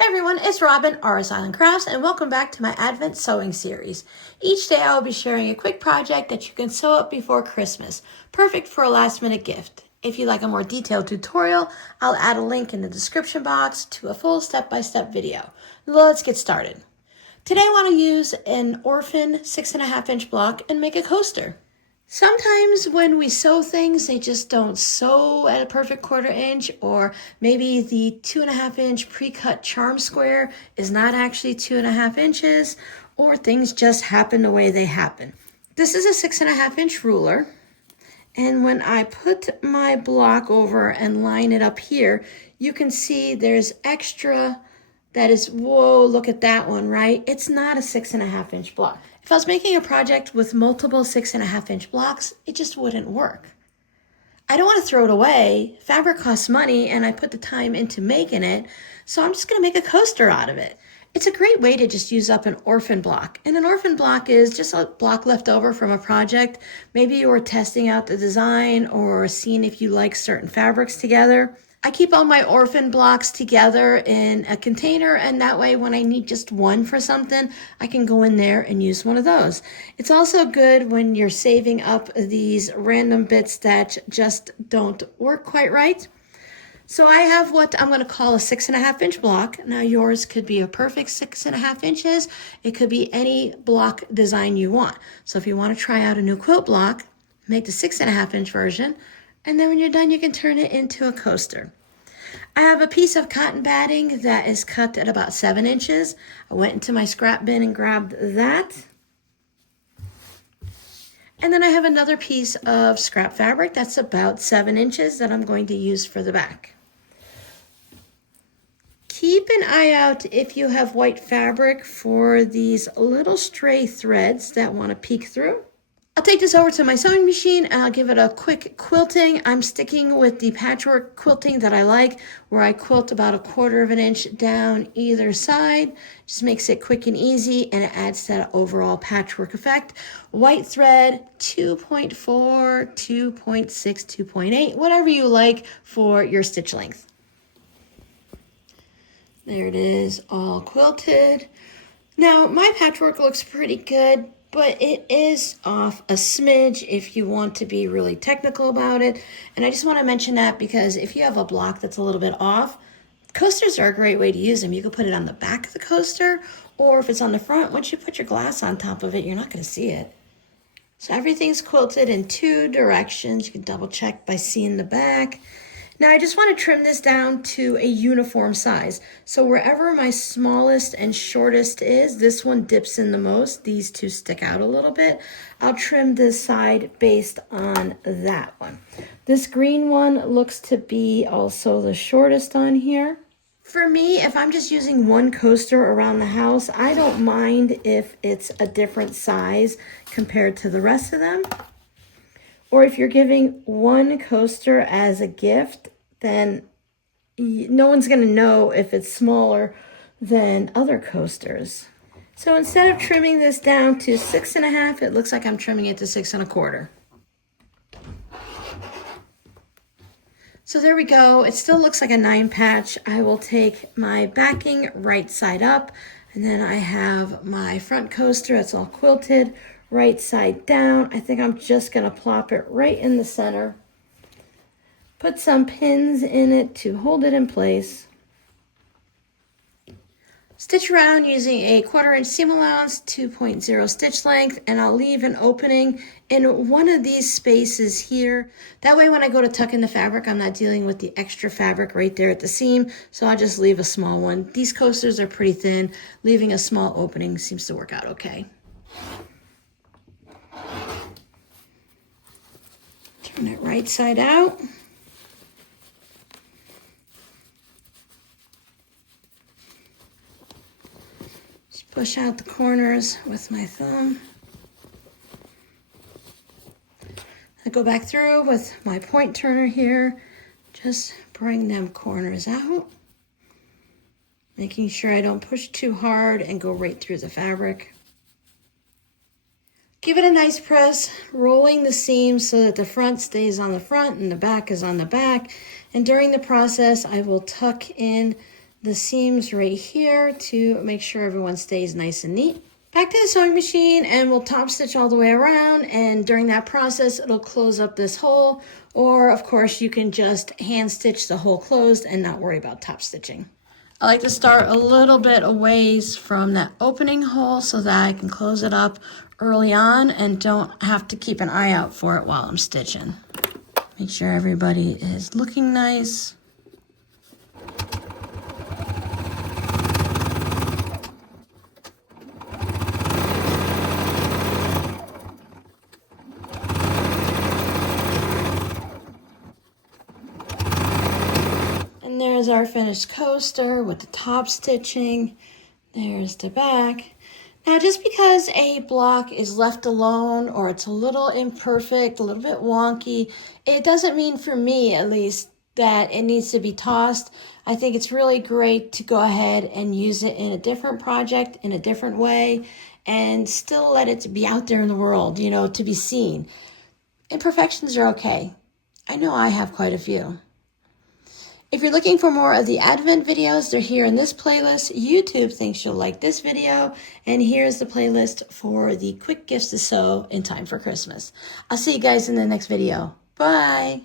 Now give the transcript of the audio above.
Hey everyone, it's Robin, RS Island Crafts, and welcome back to my Advent sewing series. Each day I will be sharing a quick project that you can sew up before Christmas, perfect for a last minute gift. If you'd like a more detailed tutorial, I'll add a link in the description box to a full step-by-step video. Let's get started. Today I want to use an Orphan 6.5-inch block and make a coaster. Sometimes when we sew things, they just don't sew at a perfect 1/4 inch, or maybe the 2.5-inch pre-cut charm square is not actually 2.5 inches, or things just happen the way they happen. This is a 6.5-inch ruler, and when I put my block over and line it up here, you can see there's extra that is, whoa, look at that one, right? It's not a 6.5-inch block. If I was making a project with multiple 6.5-inch blocks, it just wouldn't work. I don't want to throw it away. Fabric costs money and I put the time into making it, so I'm just going to make a coaster out of it. It's a great way to just use up an orphan block. And an orphan block is just a block left over from a project. Maybe you were testing out the design or seeing if you like certain fabrics together. I keep all my orphan blocks together in a container, and that way when I need just one for something, I can go in there and use one of those. It's also good when you're saving up these random bits that just don't work quite right. So I have what I'm going to call a 6.5-inch block. Now yours could be a perfect 6.5 inches. It could be any block design you want. So if you want to try out a new quilt block, make the 6.5-inch version. And then when you're done, you can turn it into a coaster. I have a piece of cotton batting that is cut at about 7 inches. I went into my scrap bin and grabbed that. And then I have another piece of scrap fabric that's about 7 inches that I'm going to use for the back. Keep an eye out if you have white fabric for these little stray threads that want to peek through. I'll take this over to my sewing machine and I'll give it a quick quilting. I'm sticking with the patchwork quilting that I like, where I quilt about 1/4 inch down either side. Just makes it quick and easy, and it adds to that overall patchwork effect. White thread, 2.4, 2.6, 2.8, whatever you like for your stitch length. There it is, all quilted. Now, my patchwork looks pretty good, but it is off a smidge if you want to be really technical about it. And I just want to mention that because if you have a block that's a little bit off, coasters are a great way to use them. You can put it on the back of the coaster, or if it's on the front, once you put your glass on top of it, you're not going to see it. So everything's quilted in 2 directions. You can double check by seeing the back. Now I just want to trim this down to a uniform size. So wherever my smallest and shortest is, this one dips in the most. These two stick out a little bit. I'll trim this side based on that one. This green one looks to be also the shortest on here. For me, if I'm just using one coaster around the house, I don't mind if it's a different size compared to the rest of them. Or if you're giving one coaster as a gift, then no one's going to know if it's smaller than other coasters. So instead of trimming this down to 6.5, it looks like I'm trimming it to 6.25. So there we go. It still looks like a 9 patch. I will take my backing right side up, and then I have my front coaster. It's all quilted. Right side down. I think I'm just going to plop it right in the center. Put some pins in it to hold it in place. Stitch around using a 1/4 inch seam allowance, 2.0 stitch length, and I'll leave an opening in one of these spaces here. That way when I go to tuck in the fabric, I'm not dealing with the extra fabric right there at the seam, so I'll just leave a small one. These coasters are pretty thin. Leaving a small opening seems to work out okay. Turn it right side out. Just push out the corners with my thumb. I go back through with my point turner here. Just bring them corners out. Making sure I don't push too hard and go right through the fabric. Give it a nice press, rolling the seams so that the front stays on the front and the back is on the back. And during the process, I will tuck in the seams right here to make sure everyone stays nice and neat. Back to the sewing machine, and we'll top stitch all the way around, and during that process it'll close up this hole, or of course you can just hand stitch the hole closed and not worry about top stitching. I like to start a little bit a ways from that opening hole so that I can close it up early on and don't have to keep an eye out for it while I'm stitching. Make sure everybody is looking nice. And there's our finished coaster with the top stitching. There's the back. Now, just because a block is left alone or it's a little imperfect, a little bit wonky, it doesn't mean, for me at least, that it needs to be tossed. I think it's really great to go ahead and use it in a different project, in a different way, and still let it be out there in the world, you know, to be seen. Imperfections are okay. I know I have quite a few. If you're looking for more of the Advent videos, they're here in this playlist. YouTube thinks you'll like this video, and here's the playlist for the quick gifts to sew in time for Christmas. I'll see you guys in the next video. Bye!